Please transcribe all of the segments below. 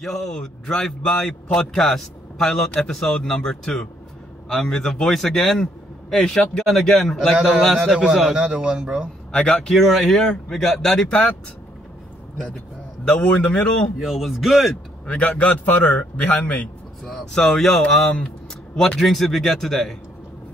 Yo, Drive-By Podcast, pilot episode number 2. I'm with the voice again. Hey, shotgun again, like the last episode. Another one, bro. I got Kiro right here. We got Daddy Pat. Daddy Pat. Dawu in the middle. Yo, what's good? We got Godfather behind me. What's up? So, yo, what drinks did we get today?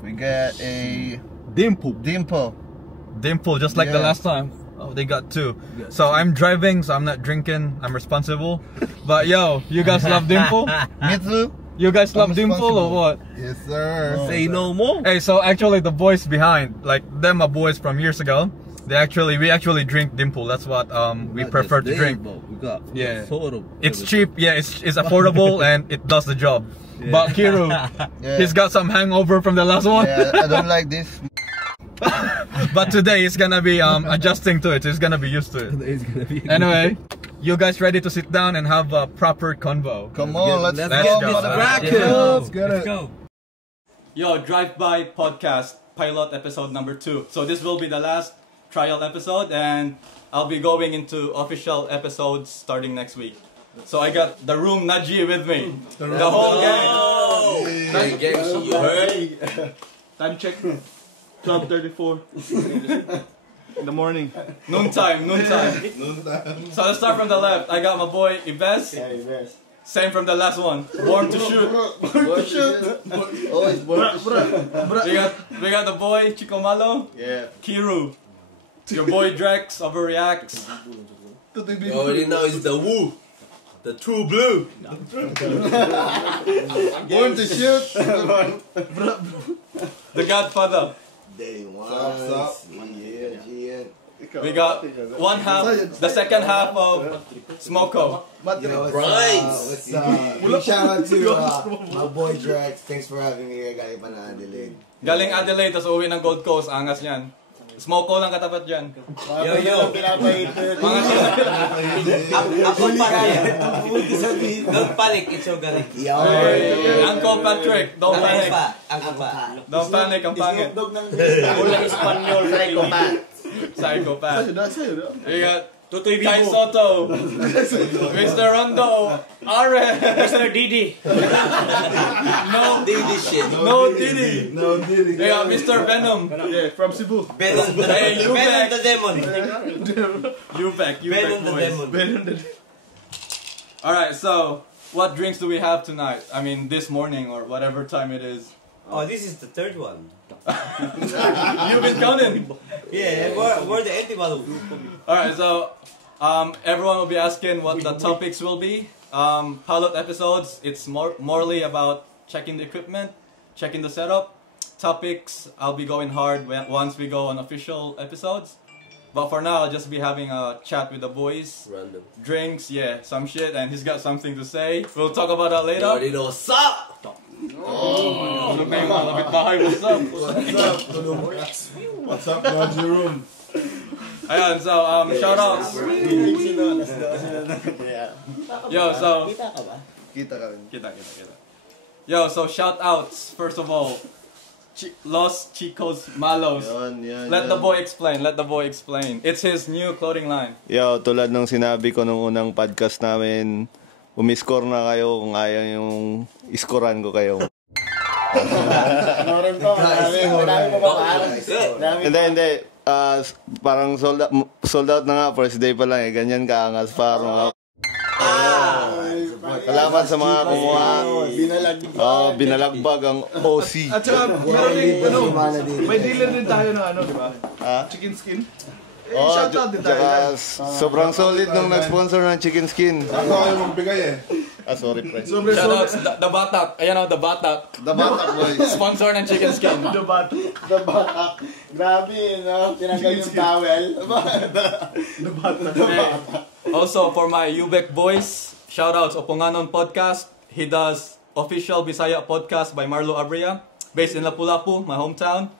We got a Dimple. Dimple, just like the last time. Oh, they got 2. So I'm driving, so I'm not drinking. I'm responsible. But yo, you guys love Dimple? Me too. You guys love Dimple or what? Yes, sir. Say no more. Hey, so actually the boys behind, like them are boys from years ago. We actually drink Dimple. That's what we Not prefer just to drink. But we got Yeah. of It's cheap, yeah, it's affordable and it does the job. Yeah. But Kiru, Yeah. he's got some hangover from the last one. Yeah, I don't like this. But today he's gonna be adjusting to it. He's gonna be used to it. It's gonna be Anyway, you guys ready to sit down and have a proper convo? Come on, let's Let's go. go. Let's get it. go. Yo, Drive-By Podcast, pilot episode number 2. So this will be the last trial episode and I'll be going into official episodes starting next week. So I got the room Naji with me. The whole gang. Hey, gang, so you heard? Time check. 12:34 in the morning. Noon time. So let's start from the left. I got my boy Ives. Same from the last one. Born to shoot. Always born to shoot. We got the boy Chico Malo. Yeah. Kiru. Your boy Drex overreacts. You already know it's the Woo. The true blue. Born to shoot. The Godfather. Day one. Sup? Yeah. We got one half, the second half of Smoko. Yo, Bryce. what's up? Big shout out to my boy Drax. Thanks for having me here. Galing pa na Adelaide. Galing Adelaide, tapos uwi ng Gold Coast. Angas yan. Smoko lang katapat dyan. Yo. Angas yan. Ako pa rin. Don't panic, it's your galing. Yo. Uncle Patrick, don't panic. Ako pa. Don't panic, ang pangit. Psychopath. We got Tutoy Kai Vivo, Soto, Mr. Rondo, Are, Mr. Didi, no, Didi shit. no Diddy. No, Diddy. We got Mr. Venom. yeah, from Cebu. Venom the, Hey, you Venom back. the demon. You back Venom the boys. demon. Alright, so what drinks do we have tonight? I mean, this morning or whatever time it is. Oh, this is the third one. You've been counting. Yeah, we're the anti-bottle. Alright, so everyone will be asking what the topics will be. Pilot episodes, it's morely about checking the equipment, checking the setup. Topics, I'll be going hard once we go on official episodes. But for now, I'll just be having a chat with the boys. Random. Drinks, yeah, some shit, and he's got something to say. We'll talk about that You later. already know what's up. Malapit bahay, what's up? What's up, Roger Room? Ayan, so shoutouts. Yo, so Kita ka rin. kita. Yo, so shoutouts first of all. Los Chicos Malos. Yan. Let the boy explain. It's his new clothing line. Yo, tulad nung sinabi ko nung unang podcast namin, umiscore na kayo kung ayaw yung iskoran ko kayo. Meron pa. Marami pa ba? Hindi. Parang sold out na nga, first day pa lang eh. Ganyan kaangas parang. Salamat sa mga kumuha. Binalagbag ang OC. At saka, may dealer din tayo ng di ba? Chicken skin. Shoutout din tayo. Sobrang solid nung nag-sponsor ng chicken skin. Ako ayaw magbigay eh. Sorry, pre. Shoutouts the Batak. Ayan o, the Batak. The Batak boys. Sponsor ng chicken skin. The Batak. Grabe, no? Tinanggal yung towel. Also, for my Ubek boys, shoutouts Oponganon Podcast. He does official Bisaya podcast by Marlo Abria, based in Lapu-Lapu, my hometown.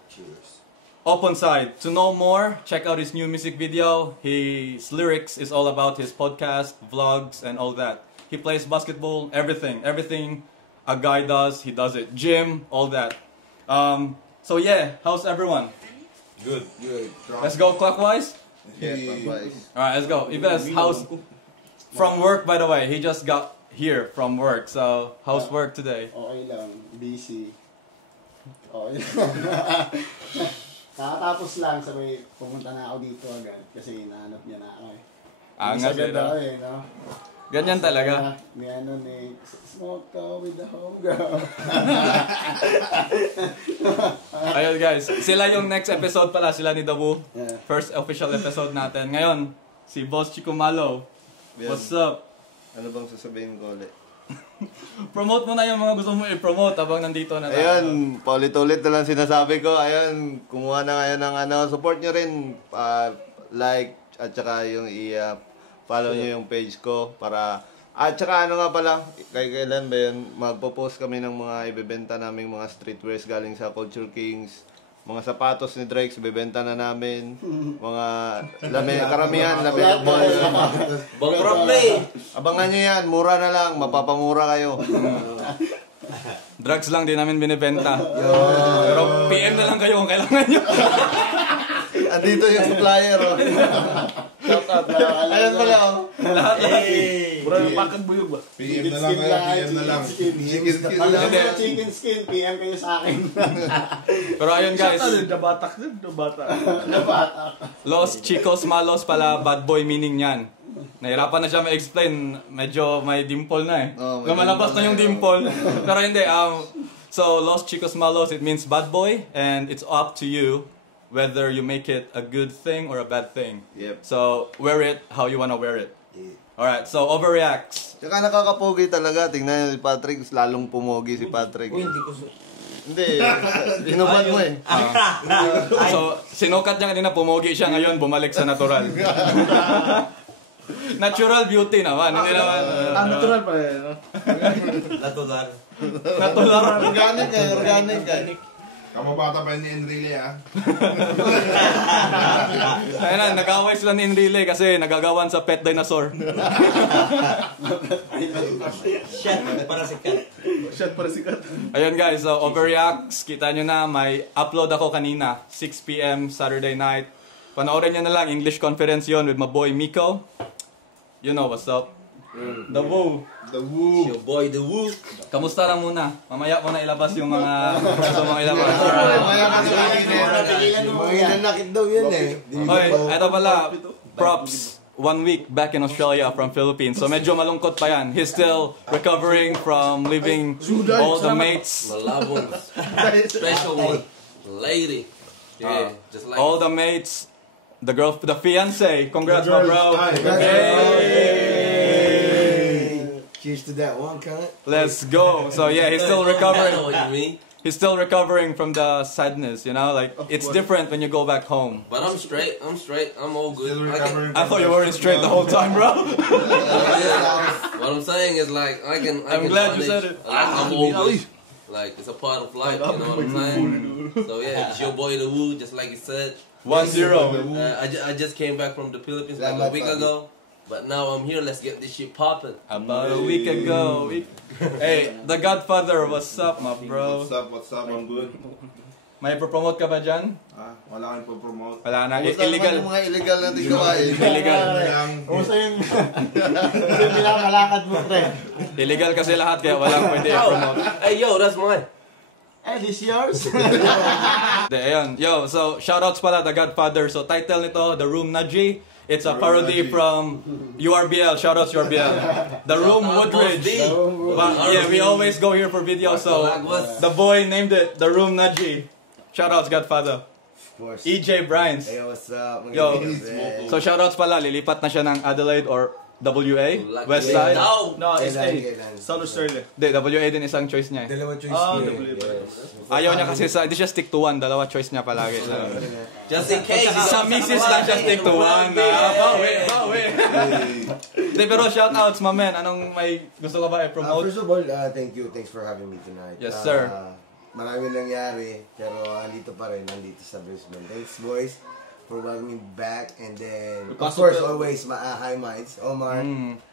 Open Side. To know more, check out his new music video. His lyrics is all about his podcast, vlogs, and all that. He plays basketball, everything a guy does, he does it. Gym, all that. So yeah, how's everyone? Good. Let's go clockwise. Yeah, boys. Alright, let's go. Ives, how's from work, by the way? He just got here from work. So, how's work today? Okay lang. Busy. Okay lang. Kakatapos lang, sabay pumunta na ako dito agad kasi hinahanap niya na ako eh. Angas Mas agad eh, no? ako eh, no? Ganyan talaga. May ano smoke ka with the homegirl. Ayun guys, sila yung next episode pala, sila ni Dabu. Yeah. First official episode natin. Ngayon, si Boss Chico Malo. What's up? Ano bang sasabihin ko ulit? Promote mo na yung mga gusto mo i-promote habang nandito na tayo. Ayun, paulit-ulit na lang sinasabi ko. Ayun, kumuha na ngayon ng support nyo rin. Like, at saka yung follow nyo yung page ko para... At saka ano nga pala, kailan ba yun, magpo-post kami ng mga ibebenta naming mga streetwears galing sa Culture Kings. Mga sapatos ni Drake, ibebenta na namin. Mga karamihan, abangan nyo yan, mura na lang, mapapamura kayo. Drugs lang din namin binibenta. Pero PM na lang kayo kung kailangan nyo. Andito yung supplier, oh. Shout out na Ayan pala, oh. Lahat. Mura ng pakad buyog ba? PM na lang kayo, PM na lang. Chicken skin Pag lang. gusto chicken skin, PM kayo sa akin. Pero ayun guys, Ano, nabatak din, nabatak. Los Chicos Malos pala, bad boy meaning yan. Nahirapan na siya ma-explain, medyo may dimple na eh. Oh, may Lumalabas na dimple yung na yun. dimple. Pero hindi, so Los Chicos Malos, it means bad boy, and it's up to you whether you make it a good thing or a bad thing. Yep. So, wear it how you wanna wear it. Alright, so overreacts. Tsaka nakakapogi talaga. Tingnan nyo si Patrick, lalong pumogi si Patrick. Uy, hindi ko Hindi, hinubad mo eh. So, sinukat niya kanina, pumogi siya ngayon, bumalik sa natural. Natural beauty naman, hindi naman. Natural pa eh, no? natural. Natural. Organic eh, organic eh. Kamabata pa yun ni Enrile, ah. Ayun na, nag-away sila ni Enrile kasi nagagawan sa pet dinosaur. Shit, para sikat. Shot para sikat. Ayun guys, so overreacts, kita nyo na, may upload ako kanina, 6 p.m. Saturday night. Panoorin nyo na lang, English conference yon with my boy Miko. You know what's up. The Woo. The Woo. Your boy, the Woo. Kamusta lang muna? Mamaya ko na ilabas yung mga gusto mong ilabas. Mga inanakit daw yun eh. Oy, eto pala, props. 1 week back in Australia from Philippines. So medyo malungkot pa yan. He's still recovering from leaving all the mates. Malabon. Special one. Lady. Yeah, just like All the mates. The fiance. Congrats, my bro. Cheers to that one, cunt. Let's go. So yeah, he's still I know recovering. what you mean. He's still recovering from the sadness, you know? Like, it's different when you go back home. But I'm straight. I'm straight. I'm all good. Still I can, recovering I thought you weren't straight the whole time, bro. what I'm saying is like I can. I'm glad you said it. Like, I'm all good. Like it's a part of life. You know what I'm saying? So yeah, it's your boy the Woo, just like you said. 1-0. I just came back from the Philippines like a week ago. But now I'm here. Let's get this shit popping. About a week ago. Hey, The Godfather, what's up, my bro? What's up, I'm good. May promote ka ba dyan? Wala kang po-promote. Wala na. Illegal. Illegal. Yung mga illegal natin gawain. Illegal. Kumusta yung pinakalakad mo, pre? Illegal kasi lahat, kaya walang pwede i-promote. Hey yo, that's mine. Eh, this yours? De, ayun. Yo, so shoutouts pala, The Godfather. So title nito, The Room Naji. It's a parody from URBL. Shoutouts URBL. The Room Woodridge. But, yeah, we always go here for video, so the boy named it The Room Naji. Shoutouts Godfather. Of course. EJ Bryans. Hey, what's up? Yo. So shoutouts pala, lilipat na siya ng Adelaide or WA, West Side. No, it's Kailan. South Australia. Hindi, WA din isang choice niya eh. Dalawa choice Oh, niya. double Ayaw niya kasi hindi siya stick to one, dalawa choice niya palagi. Just in case. Sa misis lang siya stick to one. Bawi. Hindi, pero shoutouts, my man. Anong may gusto ka ba i-promote? First of all, thank you. Thanks for having me tonight. Yes, sir. Maraming nangyari, pero andito pa rin, nandito sa Brisbane. Thanks, boys, for welcoming me back. And then, of course, always, high minds. Omar.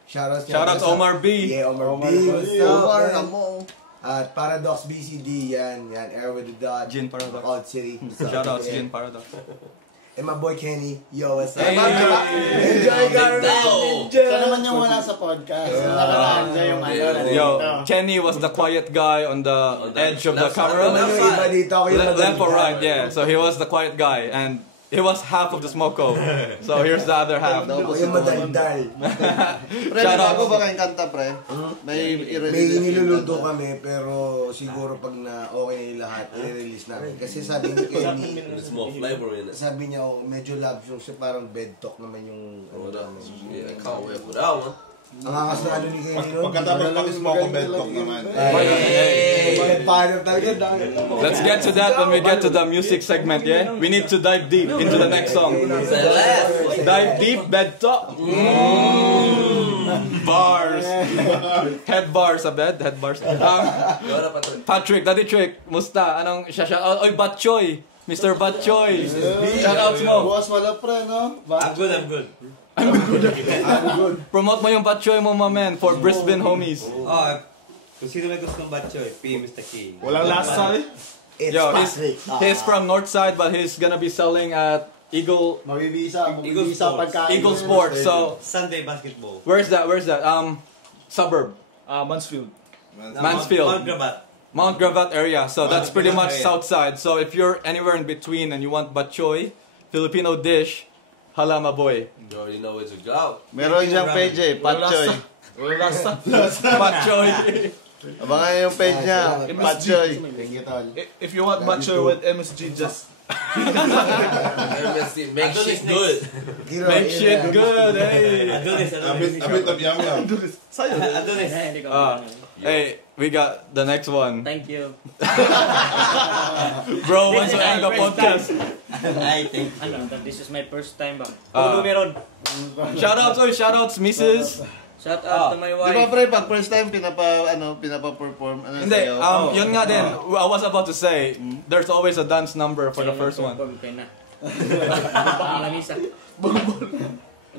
Shoutouts Omar B. Yeah, Omar B. What's up, Omar, man? amo. At Paradox BCD, yan. Air with the Dot. Gin Paradox. Cloud City. Shoutouts, Gin Paradox. And my boy Kenny, yo, what's up? Hey. Enjoy, Garmin! Siya naman yung wala sa podcast. Nakalaan niya yung ano. Yo, Kenny was the quiet guy on the edge of the camera. Ano yung iba dito? Ako yung Left or right, yeah. So he was the quiet guy, and he was half of the smoko. So here's the other half. Ako yung madaldal. Pre, bago ba kayong kanta, pre? May May niluluto kami, pero siguro pag na okay na lahat, i-release namin. Kasi sabi ni Kenny, There's more flavor in it. sabi niya, medyo love song siya, parang bed talk naman yung ano namin. Yeah, I can't wait for that one. Ang angas na ano ni Kenny nun. Pagkatapos pag-smoke ko, bed talk naman. Paano talaga? Let's get to that when we get to the music segment, yeah? We need to dive deep into the next song. Say left. Dive deep, bed talk. Bars. Head bars, a bed, head bars. Patrick, Daddy Trick, musta? Anong shout out? Oy, Batchoy. Mr. Batchoy. Shout out mo. Bukas wala pre, no? I'm good. Promote mo yung Batchoy mo, my man, for Brisbane homies. Kung sino may gustong batchoy, PM Mr. King. Walang lasa eh. It's Yo, Patrick. he's from Northside, but he's gonna be selling at Eagle Pagkain. Eagle Sports. So, Sunday basketball. where's that? Suburb. Mansfield. Mansfield. Mount Grabat. Mount Gravatt area. So that's pretty much south side. So if you're anywhere in between and you want batchoy, Filipino dish, hala my boy. You already know where to go. Meron siyang page eh, Patchoy. Walang lasa. Batchoy. Abangan yung page niya, Patchoy. If you want matcha with MSG, just Make shit good. Make shit good, hey. Adonis. A bit of yum yum. Adonis. Hey, we got the next one. Thank you. Bro wants to end the podcast. Ay, thank you. Ano, this is my first time ba? Meron. Shoutouts, Mrs. Shout out to my Di wife. ba pre, pag first time pinapa-perform, ano Hindi, sa'yo? yun nga din. I was about to say, there's always a dance number for the first one.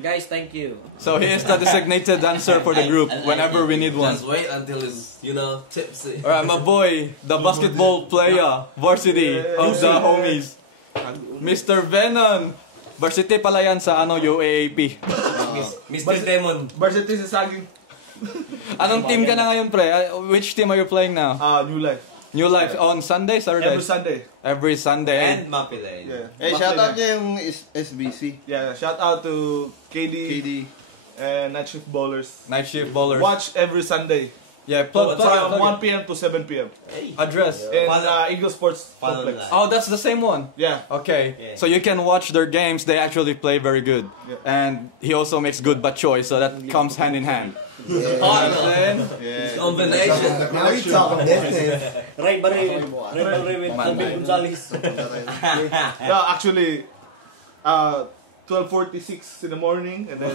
Guys, thank you. So he is the designated dancer for the group whenever we need one. Just wait until it's, tipsy. Alright, my boy, the basketball player, varsity of the homies, Mr. Venom. Varsity pala yan sa UAAP. Mr. Demon. varsity sa saging. Anong team ka na ngayon, pre? Which team are you playing now? New Life. New Life on Sunday, Saturday? Every Sunday. And Mapilay. Yeah. Shoutout niya yung SBC. Yeah, shout out to KD. And Night Shift Bowlers. Night Shift Bowlers. Watch every Sunday. Yeah, plug From 1 p.m. to 7 p.m. address. In Eagle Sports Complex. Oh, that's the same one. Yeah. Okay, Yeah. so you can watch their games. They actually play very good, Yeah. and he also makes good batchoy, so that comes hand in hand. You know what I'm saying? Combination. Now we talk business. Rivalry with Alvin Gonzalez. Yeah, actually, 12:46 in the morning, and then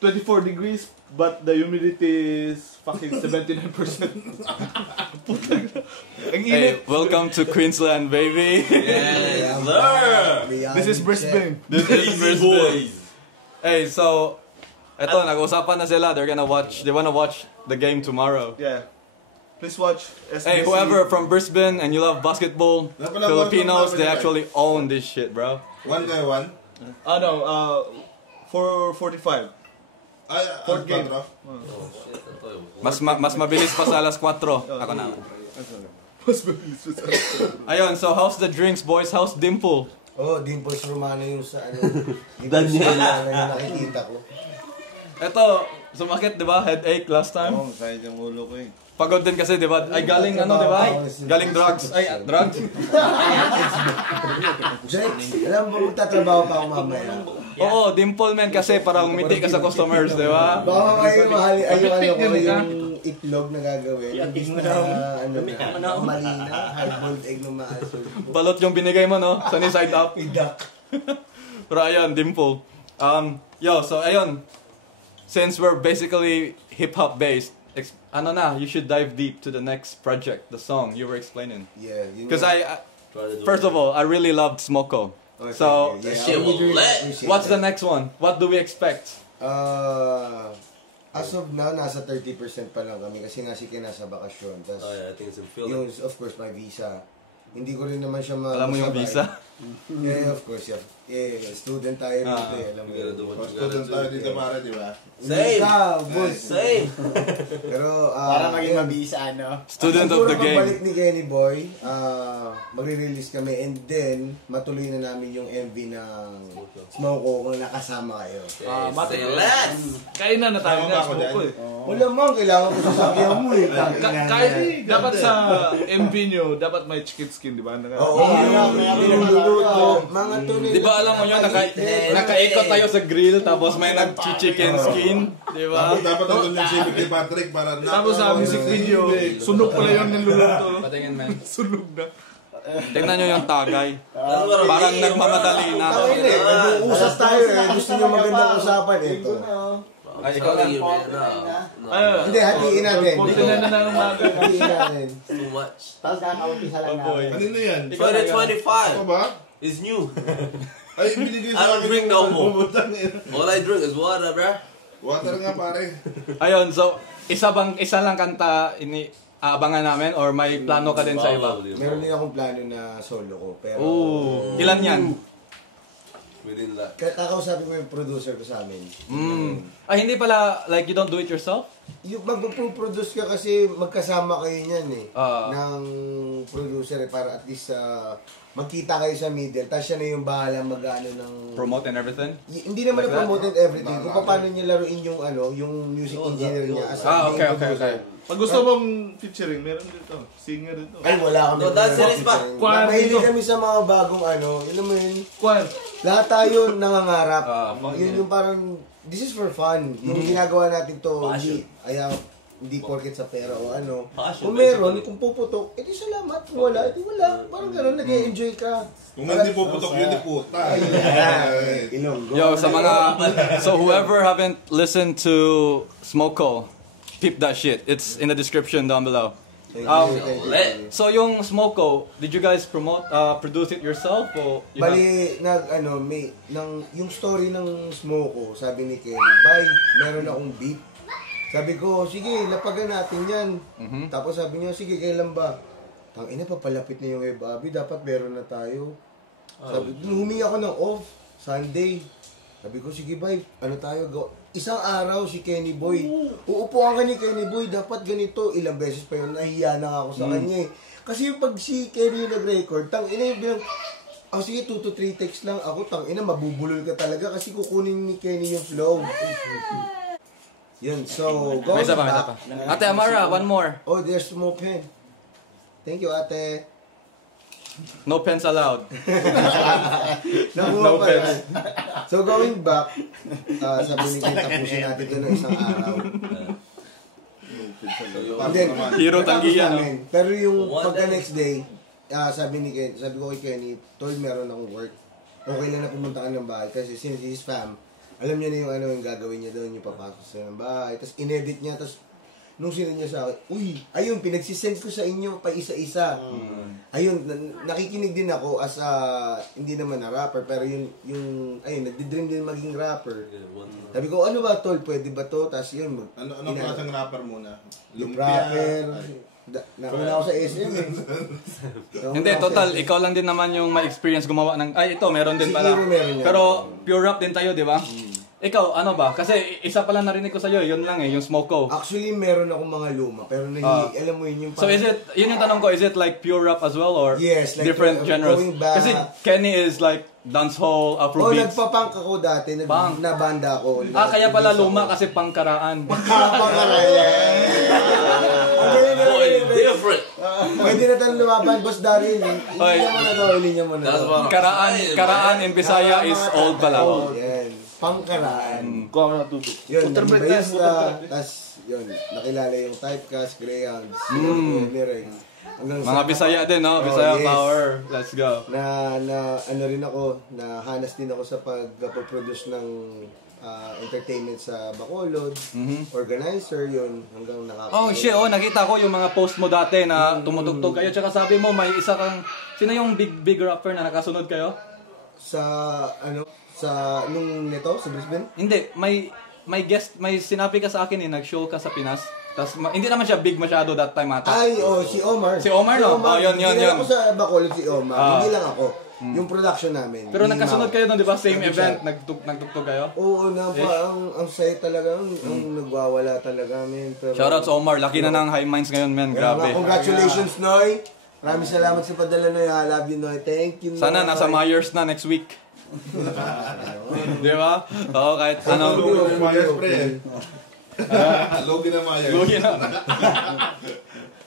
24 degrees, but the humidity is fucking 79%. Ang Hey, init. welcome to Queensland, baby. Yes, sir. This is Brisbane. This is Easy boys. Hey, so eto nag-usapan na sila. They wanna watch the game tomorrow. Yeah. Please watch SBC. Hey, whoever from Brisbane and you love basketball, Filipinos, they actually own this shit, bro. 1-1. 4:45. Fourth game. Mas mabilis pa sa alas 4. Ako na. Ayun, so how's the drinks, boys? How's Dimple? Oh, Dimples Romano yung sa Dimples Romano yung nakikita ko. Eto, sumakit, di ba? Headache last time. Oo, sakit yung ulo ko eh. Pagod din kasi, di ba? Ay, galing di ba? Galing drugs. Ay, drugs? Jack, alam mo, magtatrabaho pa ako mamaya. Oo, Dimple man kasi parang umiti ka sa customers, di ba? Baka kayo yung itlog na gagawin. Imbis na, malina, hard-boiled egg na maasul. Balot yung binigay mo, no? Sunny side up. Idak. Pero ayun, Dimple. So ayun. Since we're basically hip-hop based, you should dive deep to the next project, the song you were explaining. Yeah. Because first of all, I really loved Smoko. So, what's the next one? What do we expect? As of now, nasa 30% pa lang kami kasi nga si Kina sa bakasyon. Tas, I think it's in Philly. yung, of course, my visa. hindi ko rin naman siya Alam mo yung visa? Yeah, of course, yeah. Student tayo dito eh. Alam mo yun. Student tayo dito pare, di ba? Same. Boss. Same. Pero, Para maging mabisa, ano? Student of the siguro game. pagbalik ni Kenny Boy, magre-release kami and then matuloy na namin yung MV ng Smoke Ko kung nakasama kayo. Say less. Kainan na tayo Tama nga, ako smoke ko dyan. eh. Wala man, kailangan ko sasakyan mo eh. Kahit dapat sa MV nyo, dapat may chicken skin, di ba? Oo, may niluluto. Mga tunay. Di ba alam mo yun, nakaikot tayo sa grill tapos may nag-chicken skin, di ba? Dapat nandun yung sibig ni Patrick para Tapos sa music video, sunog pala yun niluluto. Patingin man. Sunog na. Tingnan nyo yung tagay. Parang nagmamadali na. Tawin eh, nag-uusap tayo eh. Gusto nyo magandang usapan ito. Ay, ikaw lang. Hindi, hatiin natin. Punta na ng umaga. Hatiin natin. Too much. Tapos kakaumpisa lang namin. Kanina yan? 2025 Ako ba? is new. Ay, binigay I sa don't akin drink yung no more. pumutang ina. All I drink is water, bruh. Water nga pare. Ayun, so, isa lang kanta aabangan namin or may plano ka din sa iba? Meron din akong plano na solo ko. Pero, Ooh, ilan yan? Within that. kakausapin ko yung producer ko sa amin. Ay, hindi pala, like, you don't do it yourself? Yung mag-produce ka kasi magkasama kayo niyan eh. Ng producer eh, para at least magkita kayo sa middle. Tapos siya na yung bahala mag-ano ng... Promote and everything? Hindi naman na promote and everything. Kung paano niya laruin yung yung music engineer niya as a okay. Pag gusto mong featuring, meron dito. Singer dito. Ay, wala kami. No, danceries pa. Mahilig kami sa mga bagong yun mo yun. Kwan. Lahat tayo nangangarap. Yun yung parang, this is for fun. Yung ginagawa natin to, hindi porket sa pera o ano. Kung meron, kung puputok, edi salamat. Kung wala, edi wala. Parang gano'n, nag-enjoy ka. Kung hindi puputok yun, di puta. Yo, so whoever haven't listened to Smoko, peep that shit. It's in the description down below. So yung Smoko, did you guys produce it yourself o? Bali, yung story ng Smoko, sabi ni Ken, bye, meron akong beat. Sabi ko, sige, lapagan natin yan. Tapos sabi niya, sige, kailan ba? Tangina, papalapit na yung Bobby, dapat meron na tayo. Sabi, humingi ako ng off, Sunday. Sabi ko, sige, bye, tayo, isang araw si Kenny Boy. Uupuan ka ni Kenny Boy, dapat ganito. Ilang beses pa yun, nahiya na ako sa kanya eh. Kasi pag si Kenny nag-record, tangina yung bilang, sige, 2 to 3 takes lang ako, tangina, mabubulol ka talaga kasi kukunin ni Kenny yung flow. Yun, so, go May isa pa. Ate Amara, one more. Oh, there's more pen. Thank you, ate. No pens allowed. No pens. So, going back, sabi ni Ken, tapusin natin ito ng isang araw. Hero tanggihan, no? Pero yung pagka next day, sabi ko kay Kenny, Tol, meron akong work. Okay lang na pumunta ka ng bahay kasi since he's fam, alam niya na yung gagawin niya doon, yung papasok sa ng bahay. Tapos inedit niya, tapos nung sinend niya sa akin, ayun, pinagsisend ko sa inyo pa isa-isa. Ayun, nakikinig din ako as hindi naman na rapper, pero ayun, nagdi-dream din maging rapper. Sabi ko, ano ba tol, pwede ba to? Tapos yun, Anong klaseng rapper muna? Yung rapper, nauna ako sa SM eh. Hindi, total, ikaw lang din naman yung may experience gumawa ng, ito, meron din pala. Meron yan. Pero pure rap din tayo, di ba? Ikaw, ano ba? Kasi isa pala narinig ko sa'yo, yun lang yung Smoko. Actually, meron akong mga luma, pero alam mo yun yung... So yun yung tanong ko, is it like pure rap as well or Yes, like different genres? going back- Kasi Kenny is like dancehall, Afrobeats. nagpa-punk ako dati, nabanda ako. Kaya pala luma kasi pangkaraan. Different. Pwede na tayong lumaban, Boss Daryl. Ilinya mo na to. Karaan in Bisaya is old pala. Yan. Pangkaraan. Kuha ko na tubig. Yun, naging bayista. Tapos, yun, nakilala yung Typecast, Greyhounds, Mirex. Mga Bisaya din, no? Bisaya Power. Let's go. Ano rin ako, nahanas din ako sa pag-produce ng entertainment sa Bacolod, organizer yun, hanggang nakita ko yung mga post mo dati na tumutugtog kayo. Tsaka sabi mo, may isa kang, sino yung big rapper na nakasunod kayo? Nung nito, sa Brisbane? Hindi, may guest, may sinabi ka sa akin nag-show ka sa Pinas. Tas hindi naman siya big masyado that time ata. Ay, si Omar. Si Omar, no? Oh, yun. Dinala ko sa Bacolod si Omar. Hindi lang ako. Yung production namin. Pero nagkasunod kayo doon, di ba? Same event. Nagtugtog kayo? Oo, ang saya talaga. Ang nagwawala talaga, men. Shoutout sa Omar. Laki na ng high minds ngayon, men. Grabe. Congratulations, Noy. Maraming salamat sa padala, Noy. I love you, Noy. Thank you, Noy. Sana nasa Myers na next week. Di ba? Oo, kahit ano. Logi na Myers, pre. Logi na Myers. Lugi na.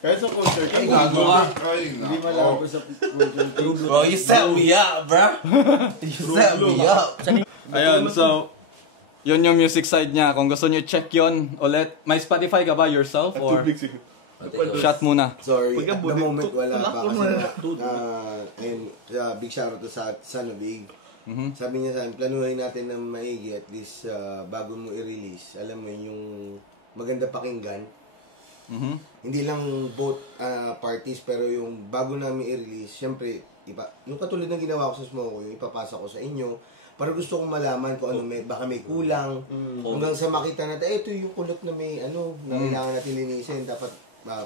Kahit sa concert, Ay, gago ka. Hindi malabo sa concert. Bro, you set me up, bro. You set me up. Ayun, so, yun yung music side niya. Kung gusto nyo check yun ulit. May Spotify ka ba yourself? Or shot muna? Sorry, at the moment wala pa kasi big shoutout to sa Sanobig. Sabi niya sa akin, planuhin natin ng maigi at least bago mo i-release. Alam mo yung maganda pakinggan. Hindi lang both parties pero yung bago namin i-release, syempre, yung katulad ng ginawa ko sa Smoke, yung ipapasa ko sa inyo, para gusto kong malaman kung ano baka may kulang. Hanggang sa makita natin, ito yung kulot na may na kailangan natin linisin. Dapat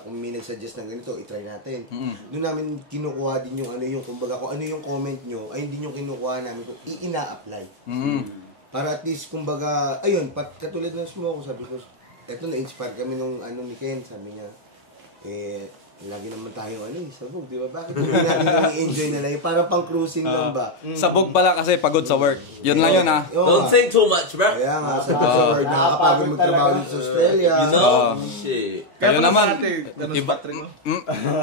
kung may nag-suggest ng ganito, i-try natin. Doon namin kinukuha din yung kumbaga kung ano yung comment nyo, ay hindi nyo kinukuha namin kung ina-apply. Para at least, kumbaga, ayun, katulad ng Smoke, sabi ko, eto na-inspire kami nung ni Ken, sabi niya, lagi naman tayo sabog, di ba? Bakit hindi natin i-enjoy na lang? Parang pang cruising lang ba? Sabog pala kasi pagod sa work. Yun lang yun, ha? Don't say too much, bro. Kaya nga, sabog sa work, nakakapagod magtrabaho dito sa Australia. You know? Shit. Kayo naman, iba.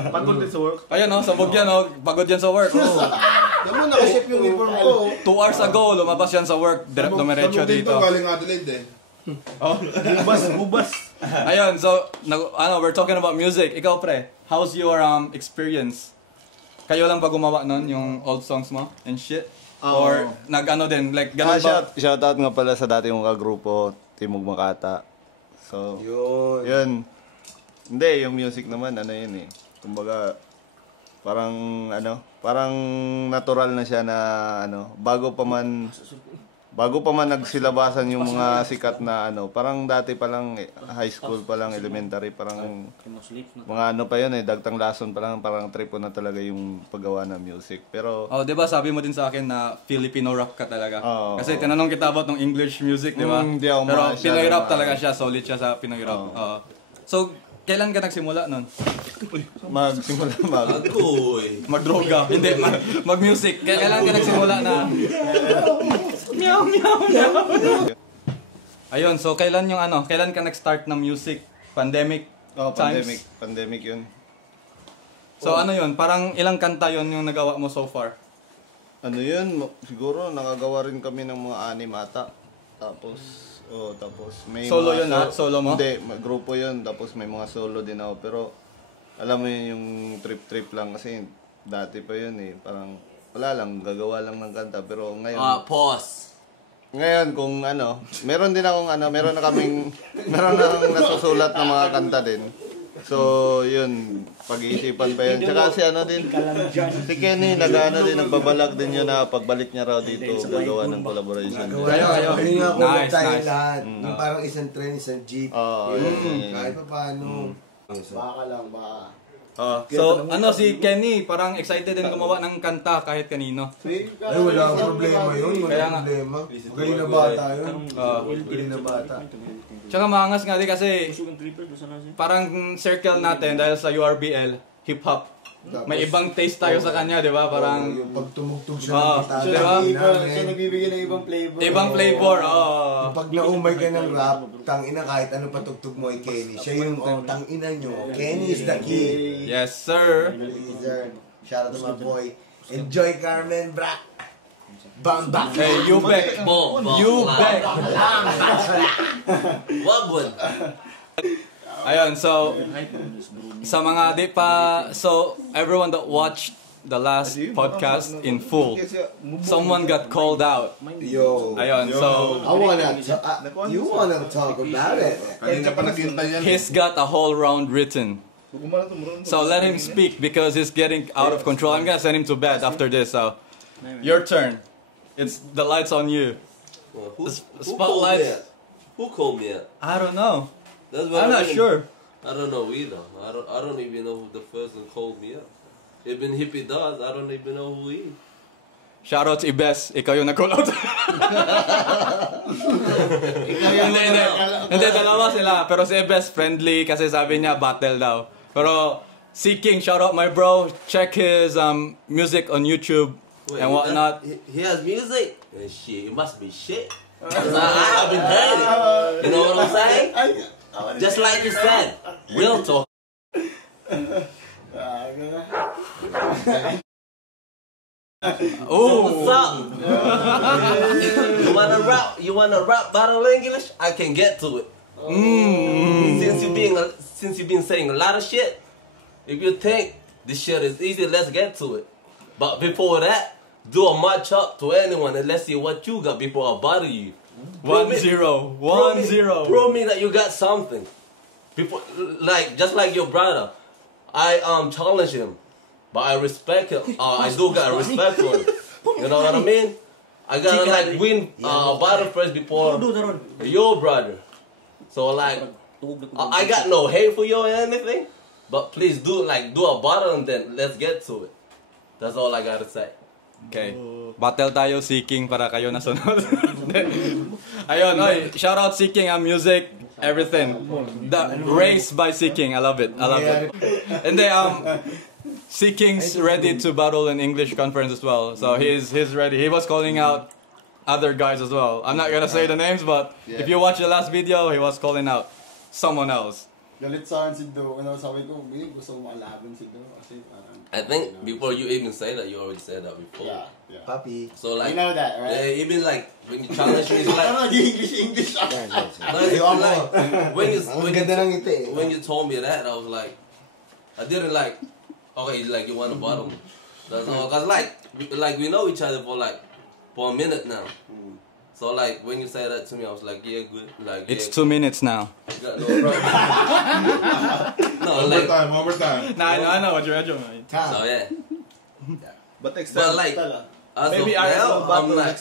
Pagod din sa work. ayun, no? Sabog yan, no? Pagod yan sa work. Naman, nakaship yung uniform ko. 2 hours ago, lumabas yan sa work. Dumiretso dito. Galing Adelaide eh. Ubas. Ayun, so, we're talking about music. Ikaw, pre, how's your experience? Kayo lang ba gumawa nun, yung old songs mo and shit? Or nag-ano din, like, ganun ba? Shoutout nga pala sa dati mong kagrupo, Timog Makata. So, yun. Hindi, yung music naman, yun eh. Kumbaga, parang natural na siya na, bago pa man nagsilabasan yung mga sikat na parang dati pa lang high school pa lang, elementary, parang mga pa yun dagtang lason pa lang, parang tripo na talaga yung paggawa ng music. Pero 'di ba sabi mo din sa akin na Filipino rap ka talaga. Kasi tinanong kita about ng English music, 'di ba? Pero Pinoy rap talaga siya, solid siya sa Pinoy rap. So, kailan ka nagsimula nun? Magdroga. Hindi, mag-music. Kailan ka nagsimula na? Meow, meow, meow. Ayun, so kailan ka nag-start ng music? Pandemic times? Pandemic yun. So yun, parang ilang kanta yun yung nagawa mo so far? Siguro nakagawa rin kami ng mga 6 ata. Tapos may solo mga yun solo mo? Hindi, grupo yun. Tapos may mga solo din ako. Pero alam mo yun, yung trip lang kasi dati pa yun eh. Parang wala lang, gagawa lang ng kanta. Pero ngayon... Pause. Ngayon kung meron din akong meron na akong nasusulat na mga kanta din. So, yun, pag-iisipan pa yun. Tsaka si Kenny, nagbabalag din yun na pagbalik niya raw dito, gagawa ng collaboration. Ayun nga, nice, tayo lahat. Yung parang isang train, isang jeep. Kahit pa paano. Baka lang, baka. So, si Kenny, parang excited din gumawa ng kanta kahit kanino. Ay, wala akong problema yun. Wala problema. Magaling na bata yun. Magaling na bata. Tsaka maangas nga din kasi parang circle natin dahil sa URBL, hip-hop. May ibang taste tayo sa kanya, di ba? Parang... yung pagtumugtog siya ng di ba? Siya nagbibigay ng ibang flavor. Ibang flavor, Pag naumay ka ng rap, tangina kahit ano patugtog mo ay Kenny. Siya yung tangina nyo. Kenny is the key. Yes, sir. Shout out to my boy. Enjoy Carmen, bra. Bang bang. Hey, you back. You back. Wagwood. Ayun, so sa mga so everyone that watched the last podcast in full, someone got called out. Yo. Ayun, so you wanna talk about it? He's got a whole round written. So let him speak because he's getting out of control. I'm gonna send him to bed after this. So your turn. It's the lights on you. Who called me out? I don't know. That's what I'm not sure. I don't know either. I don't even know who the person called me up. Even if he does, I don't even know who he is. Shoutout si Ibes, ikaw yung nag-call out. Hindi, dalawa sila. Pero si Ibes, friendly kasi sabi niya, battle daw. Pero Seeking, shoutout my bro. Check his music on YouTube and whatnot. He has music? And shit, it must be shit. I haven't heard it. You know what I'm saying? Just like you said, real talk. Oh, what's up? You wanna rap battle English? I can get to it. Since you've been saying a lot of shit, if you think this shit is easy, let's get to it. But before that, do a match up to anyone and let's see what you got before I battle you. 1-0. 1-0. Prove me that you got something. Before, just like your brother, I challenge him. But I respect him. I do got respect for him. You know what I mean? I gotta win a battle first before your brother. So I got no hate for you or anything. But please do a battle and then let's get to it. That's all I gotta say. Okay. Battle tayo, Seeking, para kayo na sunod. Ayun, oy, shout out Seeking, music, everything. The race by Seeking, I love it. And then Seeking's ready to battle in English conference as well. So he's ready. He was calling out other guys as well. I'm not gonna say the names, but if you watch the last video, he was calling out someone else. Galit sa akin si Do. Sabi ko, gusto mo malaban si Do. Kasi parang... I think before you even say that, you already said that before. Yeah. Papi. So You know that, right? even when you challenge me, it's like... Ano, English. When you told me that, I was like... I didn't okay, you want to battle me. That's all. Cause we know each other for a minute now. So when you said that to me, I was like, yeah, good. It's 2 minutes now. No problem. Overtime. Nah, I know what you're doing. So yeah. But As of now, I'm not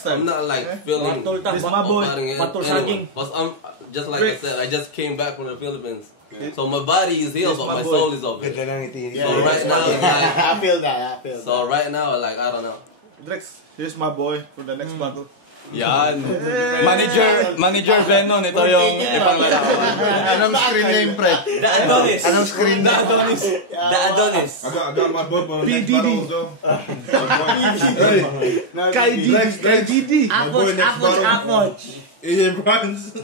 feeling. This my boy. Because I'm just like I said, I just came back from the Philippines. So my body is healed, but my soul is over. So right now, I feel that. So right now, I don't know. Drex, here's my boy for the next battle. Yan. Manager Venom, ito yung ipanglalaban. Anong screen name, pre? The Adonis. Anong screen name? The Adonis. I got my boy for the next battle, so. Kay Didi. Approach. Ian Bronze.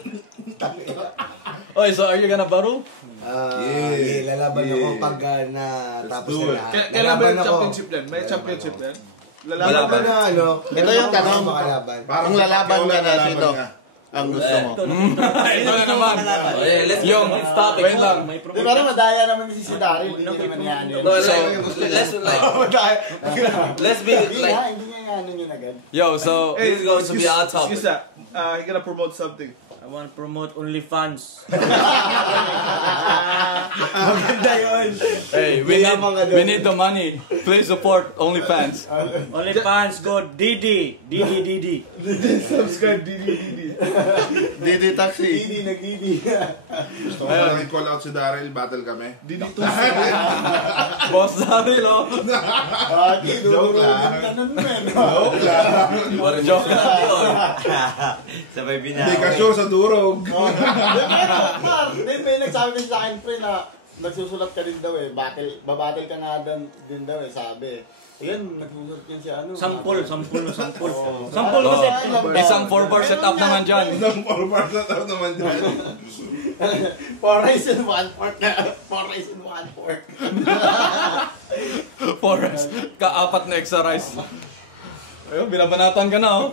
Oy, so are you gonna battle? Lalaban ako pag natapos na lahat. Kailan ba yung championship yan? May championship yan? Lalaban na Ito yung tanong. Kung lalaban ka na, sino ang gusto mo? Ito na naman. Yung, wait lang. Di ba madaya naman si Daryl? Hindi naman yan. No, let's be Hindi niya ano yun agad. Yo, so this is going to be our topic. Excuse that. He gonna promote something. I want to promote OnlyFans. Maganda yun. hey, we need the money. Please support OnlyFans. OnlyFans, go Didi. Subscribe Didi. Didi Taxi. Nag-Didi. Gusto ko lang i-call out si Daryl, battle kami. Didi to. Boss Daryl, oh. Joke lang. Joke lang. Sabay Hindi ka sure sa durog. May nagsabi din sa akin, pre, na nagsusulat ka din daw eh. Babattle ka nga din daw eh, sabi. Ayan, nagsusulat yan si ano. Sampol kasi. Isang 4-bar setup naman dyan. Isang 4-bar setup naman dyan. 4 rice and 1/4 na. 4 rice and 1/4. Forest. Kaapat na extra rice. Ayun, binabanatan ka na, oh.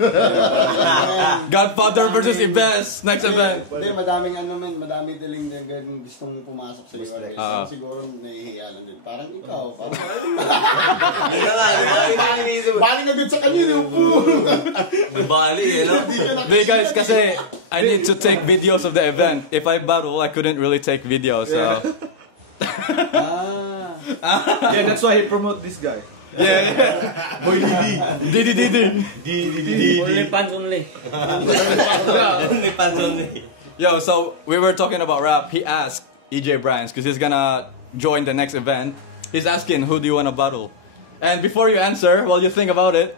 Godfather versus Ibes. Next event. Hindi, madami diling na ganun gustong pumasok sa iyo. Siguro nahihiya lang din. Parang ikaw. Bali na din sa kanya. Bali, Hey guys, kasi I need to take videos of the event. If I battle, I couldn't really take videos, so... Yeah, that's why he promote this guy. Yeah. Boy, Didi. OnlyFans only. OnlyFans only. Yo, so we were talking about rap. He asked EJ Brands because he's gonna join the next event. He's asking, who do you want to battle? And before you answer, while you think about it,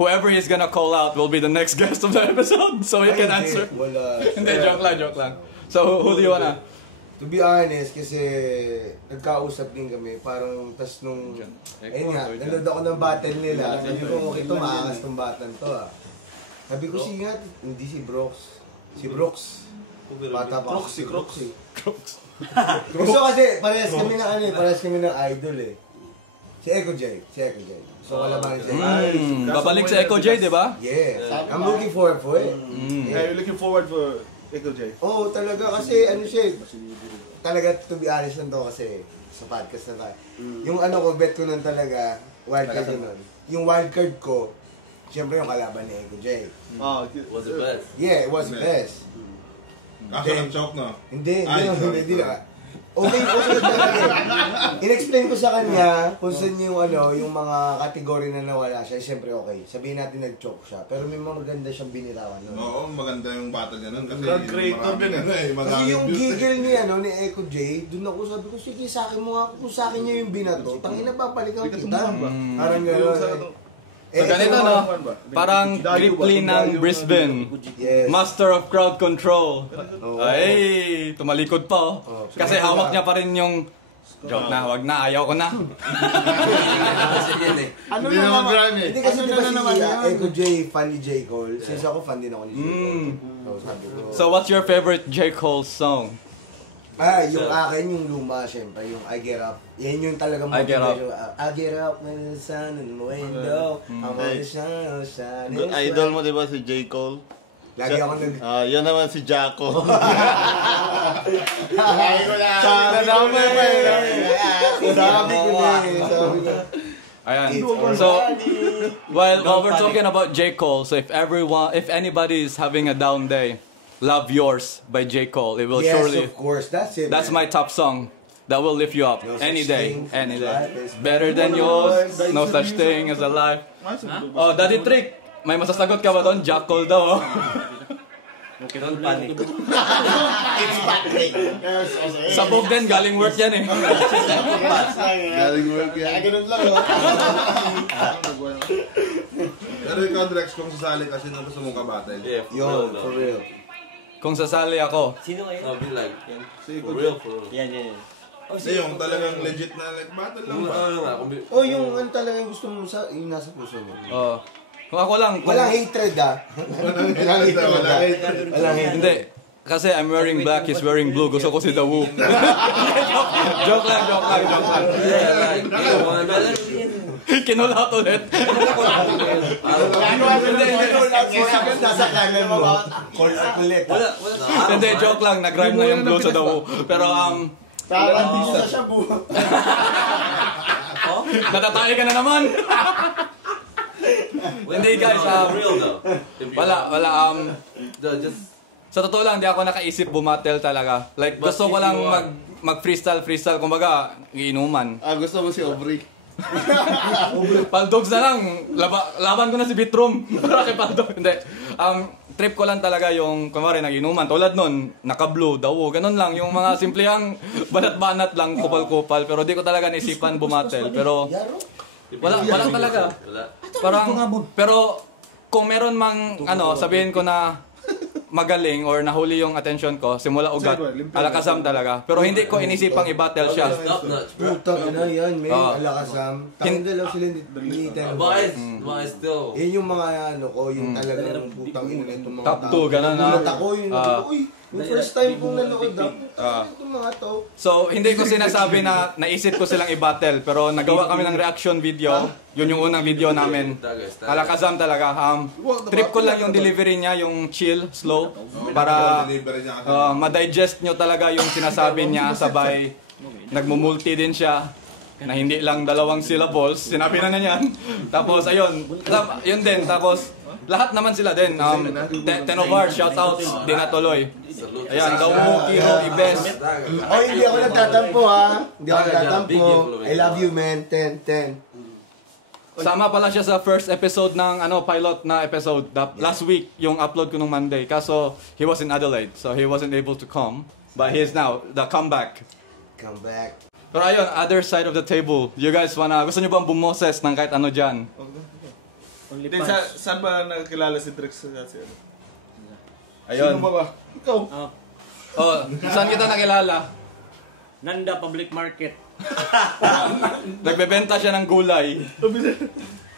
whoever he's gonna call out will be the next guest of the episode, so he can answer. Wala. Hindi, joke lang. So, who do you wanna? To be honest, kasi nagkausap din kami, parang tas nung, ayun nga, nanood ako ng battle nila, sabi ko, ito maangas tong battle to ah. Sabi ko, hindi si Brooks. Si Brooks. Bata pa. Crooks. Gusto kasi, parehas kami ng idol eh. Si Echo J. So, wala ba si Babalik sa Echo J, di ba? Yeah. I'm looking forward for it. Yeah, you're looking forward for Echo J. Oo, talaga kasi siya, talaga to be honest lang to kasi sa podcast na tayo. Yung bet ko nun talaga, wildcard ko nun. Yung wildcard ko, siyempre yung kalaban ni Echo J. Was the best. Yeah, it was the best. Kaso nag-choke na. Hindi na. Okay talaga. In-explain ko sa kanya kung saan yung mga kategory na nawala siya. Siyempre okay. Sabihin natin nag-choke siya. Pero may mga maganda siyang binitawan nun. Oo, maganda yung battle niya nun. Kasi God creator din Kasi yung gigil ni Echo J, dun ako sabi ko, sige sa akin mo nga, kung sa akin niya yung binato, tangina babalikan kita. Parang gano'n. So ganito no, parang Ripley ng Brisbane, Yes. Master of Crowd Control. Ay, tumalikod pa oh. Kasi hawak niya pa rin yung joke na, wag na, ayaw ko na. Ano na naman? Hindi kasi diba si Echo J, fan ni J. Cole. Since ako fan din ako ni J. Cole. So sabi ko. So what's your favorite J. Cole song? Yung akin, yung luma, syempre, yung I Get Up. Yan yung talagang I Get Up. I get up when the sun in the window. I'm on the sun. Good idol mo, di ba, si J. Cole? Lagi ako Yun naman si Jacko. Sabi ko. Ayan. So, while we're talking about J. Cole, so if anybody is having a down day, Love Yours by J. Cole. It will surely. Yes, of course. That's it. That's my top song. That will lift you up any day. Better than yours. No such thing as a life. Oh, Daddy Trick. May masasagot ka ba doon? Jack Cole daw. Don't panic. It's Patrick. Sabog din. Galing work yan eh. Galing work yan. Ganun lang. Pero ikaw, Drex, kung sasali kasi nung gusto mong kabattle. Yeah, Yo, for real. Kung sasali ako, Sino kayo? I'll be like, for real. Yan. Hindi, yung talagang legit na battle lang ba? Yung talagang gusto mo yung nasa puso mo. kung ako lang, Walang hatred Walang hatred. hindi. Kasi I'm wearing black, he's wearing blue. Gusto ko si The Woo. Joke lang. Yeah, like, Kinulat ulit. Nasa kanan mo. Call out ulit. Hindi, joke lang. Nag-rhyme na yung blue sa The Woo. Pero, Hindi sa siya buo. natatali ka na naman. Hindi guys, real though. wala, Just sa totoo lang, di ako nakaisip bumatel talaga. Like, gusto ko lang mag-freestyle, kumbaga, iinuman. Gusto mo si Aubrey? Paldogs na lang, laban ko na si Bitroom. Para kay Paldogs. Hindi, trip ko lang talaga yung, kumari, nag-inuman. Tulad nun, naka-blue, dawo, ganun lang. Yung mga simpleng banat-banat lang, kupal-kupal. Pero di ko talaga naisipan bumatel. Pero, wala talaga. Pero, kung meron mang, sabihin ko na, magaling or nahuli yung attention ko, simula ugat, Alakazam talaga. Pero hindi ko inisipang i-battle siya. Putang yan, may Alakazam. Tangin dalaw sila ni Ten. But still. Yan yung mga yung talagang putang ina itong mga Top 2, ganun na. Ako yung first time kong nanood itong mga to. So, hindi ko sinasabi na naisip ko silang i-battle, pero nagawa kami ng reaction video. Yun yung unang video namin. Alakazam talaga. Trip ko lang yung delivery niya, yung chill, slow, para ma-digest nyo talaga yung sinasabi niya, sabay nagmumulti din siya. Na hindi lang 2 syllables, sinabi na niyan. Tapos, ayun, yun din. Tapos, lahat naman sila din. Tenovar, shoutouts, di natuloy. Ayan, Dawu, Kiro, Ibes. Hindi ako nagtatampo Hindi ako nagtatampo. I love you man, 10. Sama pala siya sa first episode ng pilot na episode. Last week, yung upload ko nung Monday. Kaso, he was in Adelaide, so he wasn't able to come. But he is now the comeback. Come back. Pero ayun, other side of the table. You guys gusto nyo bang bumoses ng kahit ano dyan? Only Hindi, fans. saan ba nakakilala si Drex sa si ano? Ayun. Sino ba? Ikaw. Oh, saan kita nakilala? Nanda Public Market. Nagbebenta siya ng gulay.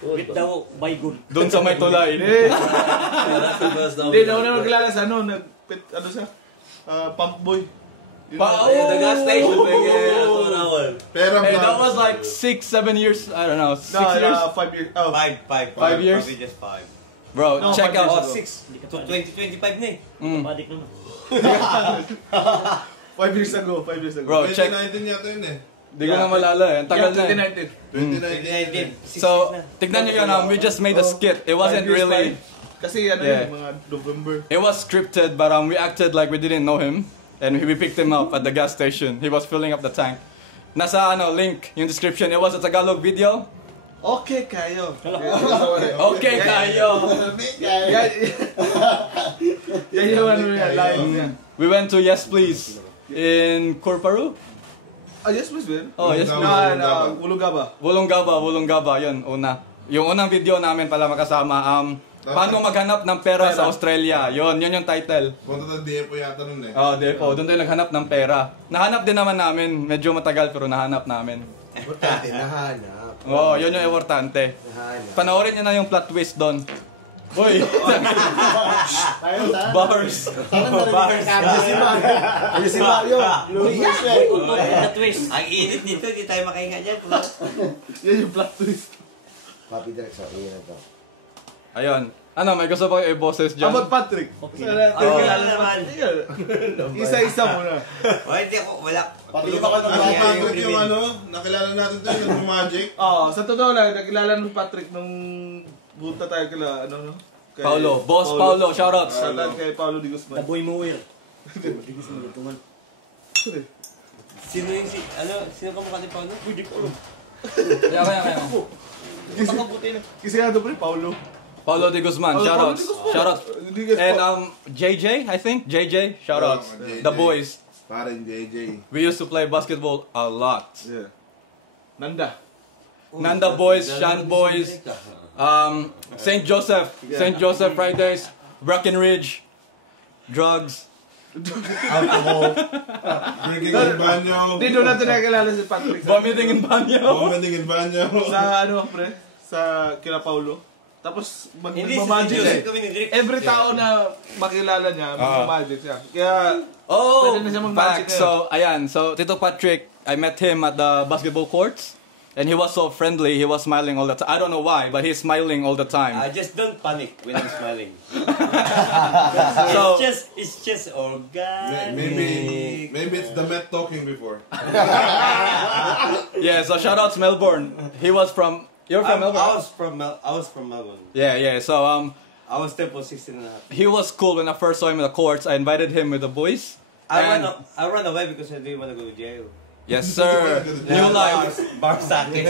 With the buy good. Doon sa may tulay. Hindi, That's the best now. hindi, nauna nakilala sa ano, ano siya? Pump boy. Yun The gas station. That's what I want. Pero Hey, that was like 6-7 years. I don't know, 6 No, years. 5 years. Oh, 5 years? Probably just 5. Bro, No, check 5 years out. ago. 6. To 2025 na eh. Padik naman. 5 years ago, 5 years ago. Bro, check. 2019 yata yun eh. Di ko na malala eh. Ang tagal na eh. 2019. 2019. 2019. So, tignan nyo yun, we just made a skit. It wasn't 5 years, really... 5. Kasi ano Yeah. yun, mga November. It was scripted, but we acted like we didn't know him. And we picked him up at the gas station. He was filling up the tank. Nasa link, yung description. It was a Tagalog video. Okay kayo. Okay, kayo! Yan yung ano yan, live yan. We went to Yes Please in Corparu. Yes, please, man. Oh, Yes Please. Wulunggaba, yun, una. Yung unang video namin pala makasama, paano maghanap ng pera sa Australia. Yun yung title. Punta ng DFO yata nun eh. Oh, depo. Doon tayo naghanap ng pera. Nahanap din naman namin. Medyo matagal pero nahanap namin. Importante, nahanap. Oh, yun yung importante. Nahanap. Panoorin nyo na yung plot twist doon. Boy! Bars! Ano si Mario? The twist. Ang init nito, hindi tayo makahinga dyan. Yan yung plot twist. Papi Drex, iyan na to. Ayun. Ano, may gusto pa kayo i-bosses dyan? About Patrick. Okay. Kilala naman. Isa-isa muna. O, hindi ako, wala. Pati ba ka ng Ano Patrick yung ano, nakilala natin ito yung Magic. Oo, sa totoo lang, nakilala ng Patrick nung bunta tayo kila, ano no? Kay Paulo. Boss Paulo, shoutouts. Shoutout kay Paulo Di The Guzman. boy Muir. Sino yung sino ka mukha ni Paulo? Pwede ko alam. Kaya. Kasi nga doon Paulo. Paulo de Guzman, Paulo shoutouts. Di Guzman. Shoutouts. Hindi ka And JJ, I think. JJ, shoutouts. Oh, JJ. The boys. Parang JJ. We used to play basketball a lot. Yeah. Nanda. Nanda boys, Shan boys, St. Joseph Fridays, Breckenridge, drugs. Alcohol. Drinking in banyo. Hindi doon natin nakilala si Patrick. Vomiting in banyo. Vomiting in banyo. Sa ano, pre? Sa kila Paulo. Tapos Hindi, mag-magic si eh. kami ni Drake. Every tao na makilala niya, mag-magic siya. Kaya, Oh, pwede na siya mag-magic fact. So, ayan. So, Tito Patrick, I met him at the basketball courts. And he was so friendly. He was smiling all the time. I don't know why, but he's smiling all the time. Just don't panic when I'm smiling. So, It's just organic. Maybe it's the Met talking before. yeah, so shoutouts Melbourne. He was from... You're from Melbourne? I was from Melbourne. Yeah. So, I was there for 16 and a half. he was cool when I first saw him in the courts. I invited him with the boys. I ran away because I didn't want to go to jail. Yes, sir. New life. Bars sa akin.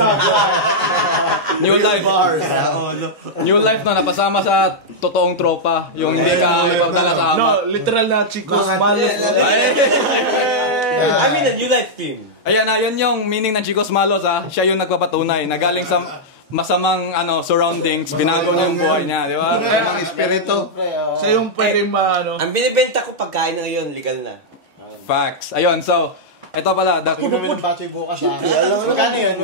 New life. New life na napasama sa totoong tropa. Yung hindi ka ipagdala sa ama. no, literal na chicos, malos. I mean a new life team. Ayan na, yun yung meaning ng Chicos Malos ha. Siya yung nagpapatunay. Nagaling sa masamang surroundings. Binago niya yung buhay niya, di ba? Ang espiritu. Siya yung pwede Ang binibenta ko pagkain ngayon, legal na. Facts. Ayun, so, ito pala. Kung namin ng batchoy bukas ha. Magkano yun?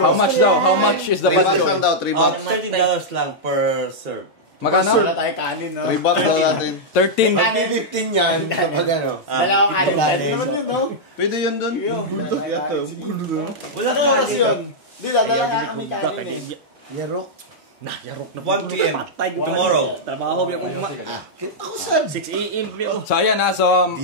How much daw? How much is the 3 bucks batchoy? lang daw, 3 bucks. $30 lang per serve. Magkano? Wala tayo kanin, no? 3 bucks daw natin. 13. Kanin 15 yan, kapag ano. Dalawang kanin. Pwede naman yun, no? Pwede yun dun. Wala Ano ka oras yun? Hindi, dadala nga kami kanin eh. Yarok. Yarok na 1 p.m. tomorrow. Trabaho biya ko. Ako saan? 6 a.m. biya ko. So, ayan ha. So,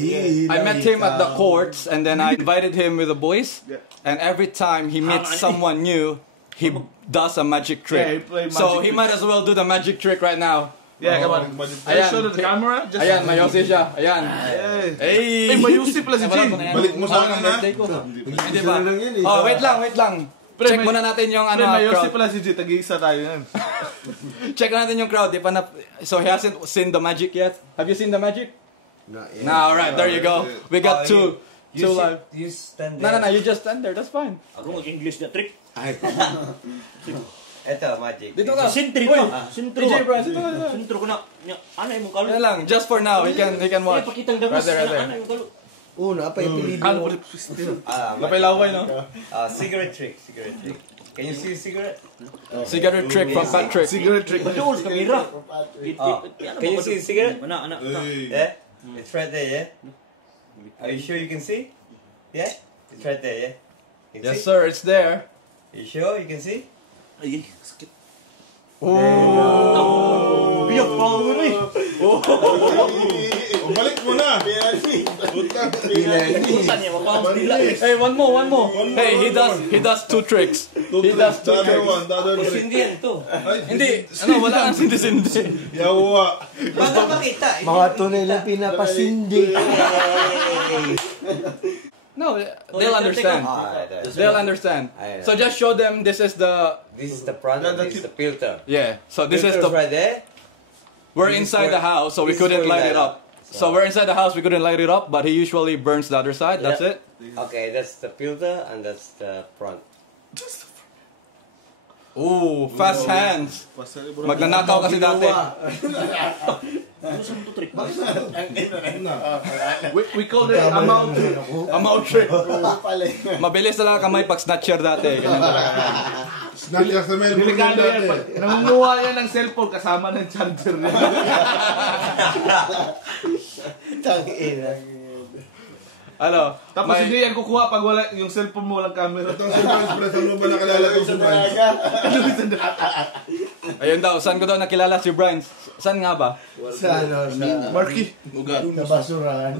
I met him at the courts and then I invited him with the boys. And every time he meets someone new, he does a magic Yeah, he trick. play magic So, he trick. might as well do the magic trick right now. Yeah, come on. Ayan. Show to the camera. Just Ayan, mayosi siya. Ayan. Hey. Hey! Mayusi pala si Jay. Balik mo sa akin, ha? Hindi ba? Oh, wait lang. Check muna natin yung Pre, mayosi crowd. pala si Jay. Tag-iisa tayo yan. Check natin yung crowd. So he hasn't seen the magic yet. Have you seen the magic? Now, alright, there you go. We got two live. You stand there. No, you just stand there. That's fine. Ako mag-English na trick. Ito, magic. Dito ka. Sintri ko. Sintro. DJ Bryce, ito. Sintro ko na. Ano yung kalo? Yan lang, just for now. He can watch. Pakitang damos. Right there. Ano yung kalo? Napay pilido. Napay laway, no? Cigarette trick. Can you see cigarette? Cigarette trick from Patrick. Cigarette trick. Maduol sa kamera. Can you see cigarette? Anak. Yeah? It's right there, yeah? Are you sure you can see? Yeah? It's right there, yeah? You can Yes, see? sir, it's there. You sure you can see? Ay, sakit. Biyak pa ako rin. Balik mo na. Putan niya, mapang dila. Hey, one more. Hey, he does two tricks. He does two tricks. Hindi yan to. Hindi, wala kang sindi-sindi. Yawa. Baka makita. Mga tunay lang pinapasindi. No, they'll understand. They'll understand. So just show them this is the front, this is the filter. yeah. So this is Filter's the right there. we're This is inside the where- house, so we this is couldn't where light we it light up. So we're inside the house, we couldn't light it up, but he usually burns the other side. That's it. Okay, that's the filter and that's the front. Ooh, fast hands. Magnanakaw kasi dati. Ano sa to trick? We call it amount. Amount trick. Mabilis na lang kamay pag snatcher dati. Ganyan talaga. Snack ka sa Melbourne Delikado yan. dati. Pag nangunguha yan ng cellphone kasama ng charger niya. Tangina. Ano? Tapos may- hindi yan kukuha pag wala yung cellphone mo walang camera. Itong surprise, pre. Saan mo ba nakalala itong surprise? Ayun daw, saan ko daw nakilala si Brian? Saan nga ba? Sa Marky. sa basurahan.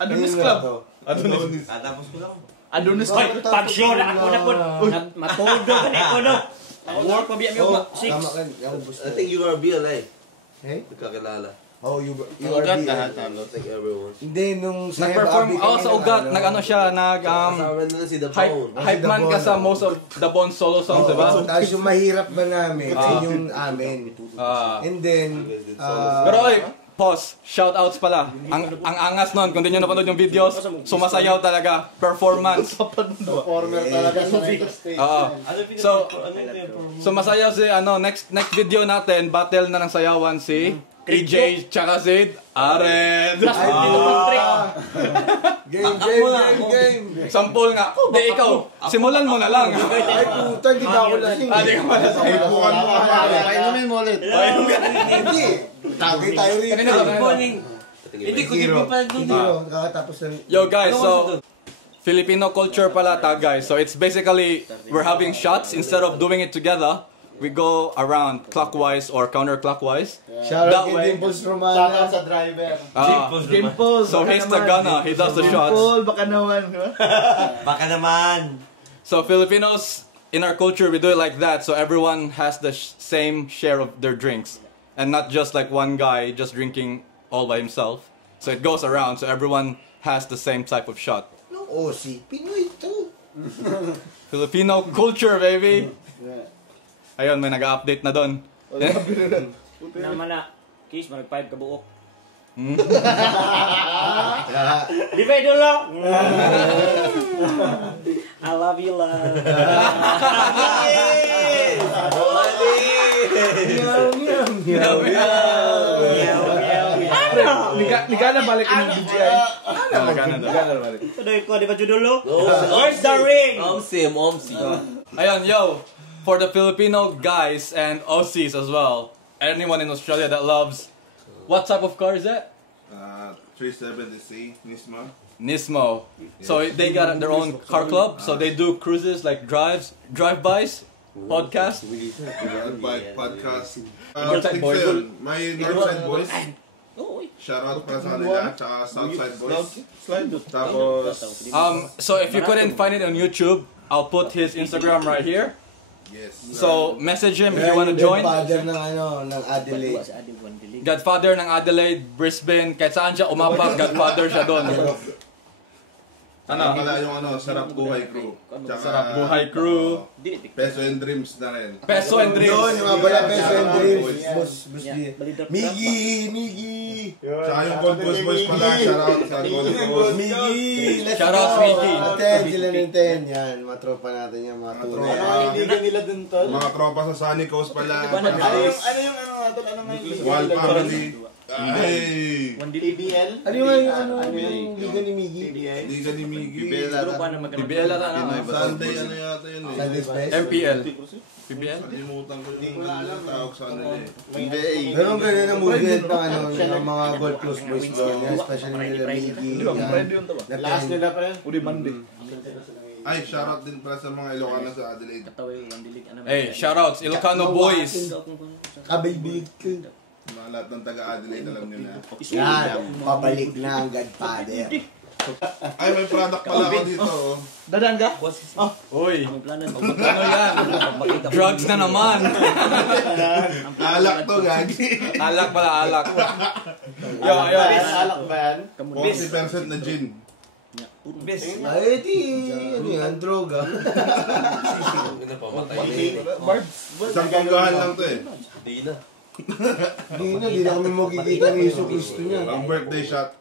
Adonis Club. Tapos ko lang. Adonis Oy, Club. pag-show na ako na po. Matudo ka na ako, no? Work pa biya mo. Tama 6. ka. Yung gusto. I think you are BLA. Eh? Nagkakilala. Oh, you are I the... don't think everyone. Hindi, nung sa Nag-perform, Hebabi oh kami sa ng ugat, ano, nag-ano siya, Kasama na si The hype, Bone. hype man ka sa most of the Bone solo songs, diba? Tapos yung mahirap ba namin, yun yung amin. Ah. And then, Pero oy, pause, shoutouts pala. Ang angas nun, kung di nyo napanood yung videos, sumasayaw talaga, performance. Performer talaga sa stage. Oo. So masayaw si next video natin, battle na ng sayawan si EJ tsaka si Ared. game. Sampol nga. Di ikaw, simulan mo na lang. Ay puta, hindi ba ako lasing? Di ka pala sa Ipukan mo ka pare. Painumin mo ulit. Hindi. Tagay tayo rito. Kanina ba? Hindi ko Zero. di pa doon. Zero. Kakatapos ng... Yo guys, so Filipino culture pala ta guys. So it's basically we're having shots instead of doing it together. We go around clockwise or counterclockwise. Shout That out way. kay Dimples Shoutout Romana. sa driver. Dimples. So he's the gunner. He does the shots. Dimple, baka naman. Baka naman. So Filipinos in our culture we do it like that. So everyone has the same share of their drinks, and not just like one guy just drinking all by himself. So it goes around. So everyone has the same type of shot. Nung OC, Pinoy to. Filipino culture, baby. Ayun, may nag-update na doon. Naman na. Kiss, marag-5 ka buok. Divide ulo! I love you, love. Ligana balik yung BGI. Ligana balik. Tuloy ko, di ba judulo? Where's the ring? Omsi. Ayun, yo, for the Filipino guys and Aussies as well, anyone in Australia that loves, what type of car is that? 370C, Nismo. Nismo. So they got their own car club, so they do cruises like drive-bys, podcast. Bike podcast. Northside Boys. May Northside Boys. Oo, Shoutout pa sa kanila. Tsaka Southside Boys. Tapos, So if you couldn't find it on YouTube, I'll put his Instagram right here. yes. So message him if you want to join. Godfather ng ng Adelaide. Godfather ng Adelaide, Brisbane, kahit saan siya umabag, Godfather siya doon. Ano? Pala yung Sarap Buhay Crew. Tsaka, Sarap Buhay Crew. Peso and Dreams na rin. Peso and Dreams. Yun, yung mga bala Peso and Dreams. Boys. Boss Miggy. Tsaka yung Gold Coast Boys pala. Shoutout sa Gold Coast. Miggy! Let's Shout out, go! Miggy. 10, sila ng 10. Yan, mga tropa natin yan, mga Mga tunay. tropa. Ano yung liga nila dun, tol? Mga tropa sa Sunny Coast pala. Ano yung tol? Ano nga yung liga Wild nila dun? Family. Ay! PBL? Ano yung liga ni Miggy? Liga ni Miggy. PBL ata na. Sunday ano yata yun eh. Sunday's best? MPL. PBL? Kalimutan ko yung tawag sa ano eh. Pero ang ganda ng movement ng mga Gold Coast Boys doon. Yan, especially nila Miggy. Yan. Last nila pa rin. Uli Monday. Ay, shoutout din pala sa mga Ilocano sa Adelaide. Hey, shoutouts Ilocano boys. Kabaybig. Mga lahat ng taga-Adelaide alam nyo na. Yan, pabalik na ang Godfather. Ay, may product pala ako dito. Oh. Dadaan ka? Uy, ano yan? Drugs na naman. Alak to, gagi. Alak pala, alak. Yo, yo. Alak ba yan? 40% na gin. Ay, ano yan, droga. Ano pa, matay. Isang panggahan lang to eh. Di na. Di na kami magkikita ni Yesu Cristo niya. Ang birthday shot.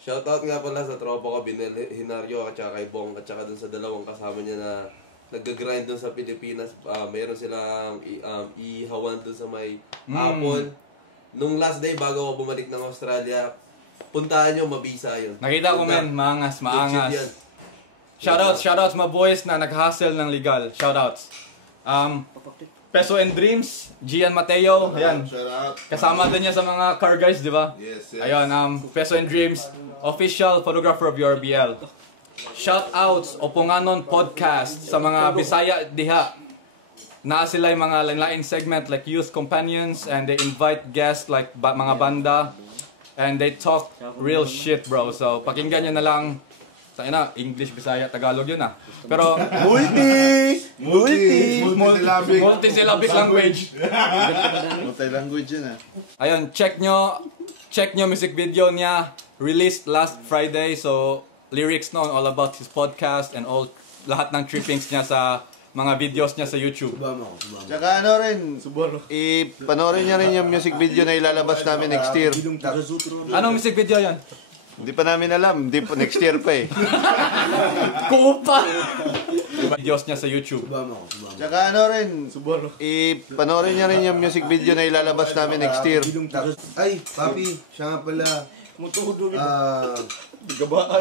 Shoutout nga pala sa tropa ko, Binel Hinario at saka kay Bong at saka dun sa dalawang kasama niya na nag-grind dun sa Pilipinas. Mayroon silang ihawan dun sa may Apple. Nung last day bago ako bumalik ng Australia, puntahan nyo, mabisa yun. Nakita ko men, maangas, maangas. Legit yan. Shoutouts mga boys na nag-hustle ng legal. Shoutouts. Peso and Dreams, Gian Mateo, ayan. Shoutout. Kasama din niya sa mga car guys, di ba? Yes, yes. Ayun, Peso and Dreams, official photographer of URBL. Shoutouts Oponganon Podcast sa mga Bisaya diha. Na sila yung mga lain segment like Youth Companions and they invite guests like mga banda and they talk real shit, bro. So pakinggan nyo na lang. Sa English, Bisaya, Tagalog yun Pero multi-syllabic language. Multi-language yun Ayun, check nyo music video niya. Released last Friday. So lyrics noon all about his podcast and all lahat ng trippings niya sa mga videos niya sa YouTube. Tsaka ano rin, ipanoorin niya rin yung music video na ilalabas namin next year. Anong music video yan? Hindi pa namin alam, next year pa eh. Kupa! Videos niya sa YouTube. Tsaka ano rin, ipanoorin niya rin yung music video na ilalabas namin next year. Ay, papi, siya nga pala.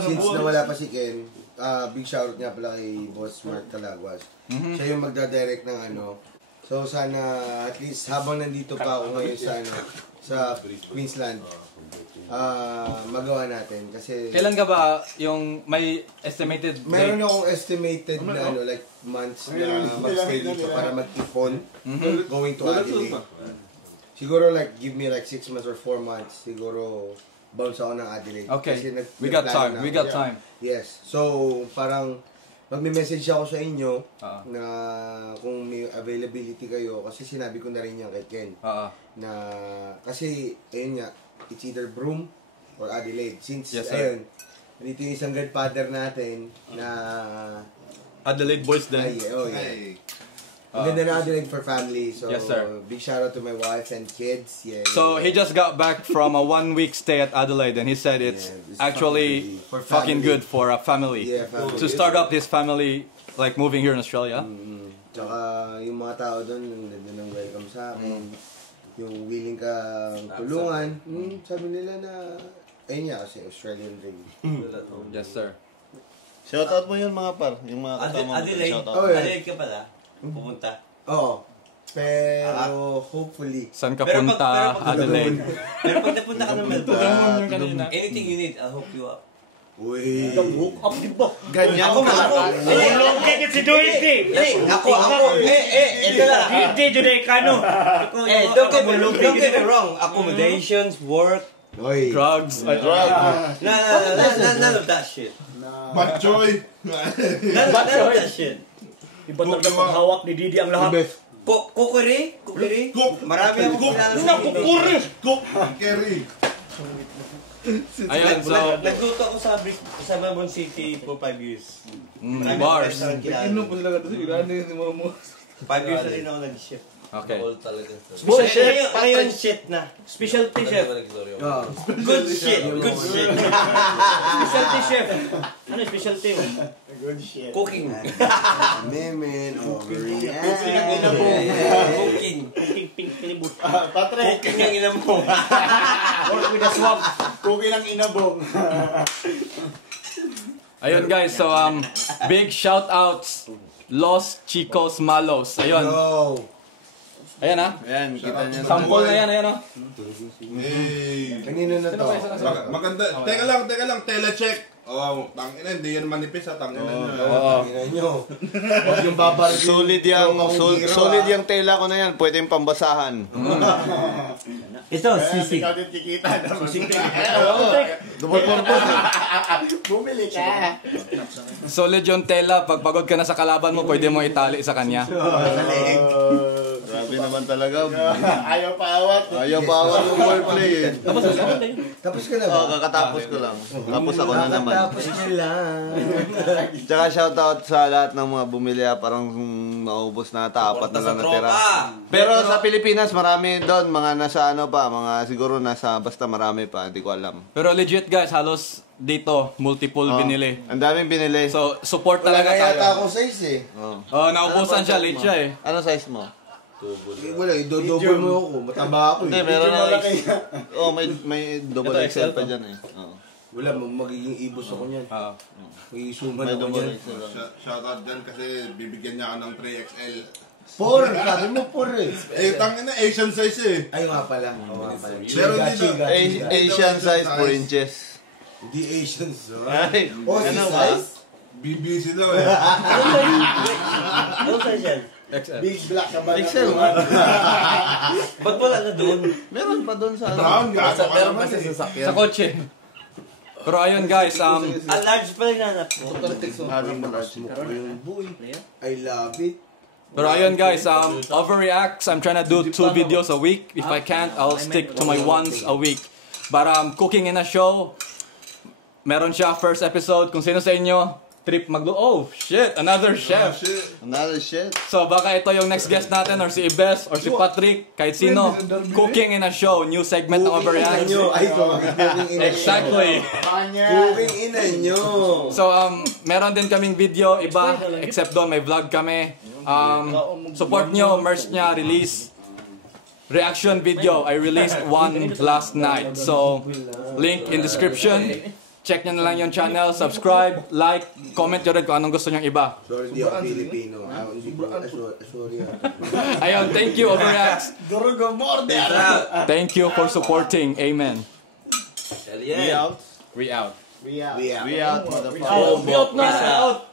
Since nawala pa si Ken, big shoutout nga pala kay Boss Mark Calagwas. Siya yung magdadirect ng So sana at least habang nandito pa ako ngayon sa Queensland, magawa natin kasi Kailan ka ba yung may estimated meron date? akong estimated na like months na magstay dito para mag-ipon going to Adelaide. Siguro like give me like 6 months or 4 months siguro bounce ako ng Adelaide. Okay, Kasi we got nagplano time, we na got ako. time. Yes. So parang magme-message ako sa inyo na kung may availability kayo kasi sinabi ko na rin yan kay Ken na kasi ayun nga it's either Broome or Adelaide. Since, yes, ayun, dito yung isang godfather natin na Adelaide boys din. Hey. Ang ganda na Adelaide for family. So, Yes, sir. big shout out to my wife and kids. Yeah, So he just got back from a 1-week stay at Adelaide and he said it's actually for fucking family. good for a family. Yeah, family. To start up this family like moving here in Australia. Tsaka yung mga tao doon, ang ganda ng welcome sa akin. Yung willing ka tulungan. Sabi nila na, ayun nga kasi Australian dream. Yes, sir. Shoutout mo yun mga par, yung mga kasama mo. Adelaide. Shoutout. Oh, yeah. Adelaide ka pala. Pupunta. Oo. Pero, hopefully. Saan ka punta, Adelaide? Pero pag napunta ka ng Melbourne, Ah, anything you need, I'll hook you up. Uy. ganyan Ako, ka. Si Doity! Ako, ito lang. Hindi, Judaicano. Don't get me wrong. Accommodations, work, Uy. Drugs. none of that shit. Batchoy! None of that shit. Iba talaga maghawak ni Didi ang lahat. Kukuri? Marami akong kilala sa Kukuri! Kerry! Ayun, so Nagluto ako sa Melbourne City for 5 years. bars. Inom po sila kasi, ilani yung mga mo. 5 years na rin ako nag-shift. Okay. All talaga. Bullshit! Ngayon shit na. Specialty chef. Good shit. Good shit. Specialty chef. Ano yung specialty mo? Good shit. Cooking. Memen, overreact. Cooking. Cooking pink pinibut. Patrick. Cooking ang inambong. Work with the swamp. Cookie ng inabong. Ayun guys, so big shout outs Los Chicos Malos. Ayun. Ayan ha. Ayan, kita niyo. Sample na yan, ayan ha. Hey. Kanino na to? Maganda. Teka lang. Telecheck. Oh, tangina, hindi yan manipis ha. Tangina nyo. Tingnan nyo. Huwag yung babalik. Solid yung tela ko na yan. Pwede yung pambasahan. Ito, Sisig. Ikaw din kikita. Double purpose. Bumili ka. Solid yung tela. Pag pagod ka na sa kalaban mo, pwede mo itali sa kanya. Grabe naman talaga. Ayaw pa awat. Ayaw pa ako ng wordplay eh. Tapos ka na ba? Oo, kakatapos ko lang. Tapos ako na naman. Tapos ka lang. Tsaka shoutout sa lahat ng mga bumili. Parang maubos na ata. 4 na lang natira. Pero sa Pilipinas, marami doon. Mga nasa ano pa. Mga siguro nasa basta marami pa. Hindi ko alam. Pero legit guys, halos dito, multiple binili. Ang daming binili. So, support Wala talaga nga yata tayo. akong size eh. Oh, naubusan siya, late siya eh. Ano size mo? Wala, i-double mo ako. Mataba ako Hindi, eh. meron na. Oh, may double XL pa dyan eh. Oo. Wala, magiging ibos ako niyan. Magiging May ako double niyan. XL. Shoutout dyan kasi bibigyan niya ka ng 3XL. 4, sabi mo 4 eh. Eh, tangina, Asian size eh. Ay nga pala. Oo nga pala. Pero dito, Asian size 4 inches. Hindi Asian size. Ay, Aussie ano ba? size? BBC daw eh. Ano size yan? XL. Big black ka ba? XL nga. Ba't wala na doon? Meron pa doon sa Brown, gato ka naman eh. Sa kotse. Pero ayun guys, A large pa rin nanap ko. I love it. pero ayun guys, overreacts. I'm trying to do 2 videos a week. If I can't, I'll stick to my once a week. But cooking in a show. Meron siya first episode. Kung sino sa inyo trip oh shit, another chef. Another shit. So baka ito yung next guest natin or si Ibes or si Patrick, kahit sino. Cooking in a show, new segment ng Overreacts. Ay, cooking ina nyo. Exactly. Cooking ina nyo. So meron din kaming video iba except doon may vlog kami. Support nyo, merch niya, release. Reaction video, I released one last night. So link in description. Check nyo na lang yung channel, subscribe, like, comment nyo rin kung anong gusto nyong iba. Sorry, di ako Filipino. Sorry. Ayun, thank you, Overreacts. Durugo morde. Thank you for supporting. Amen. Hell yeah. We out. We out. We out, motherfucker. Out na, out.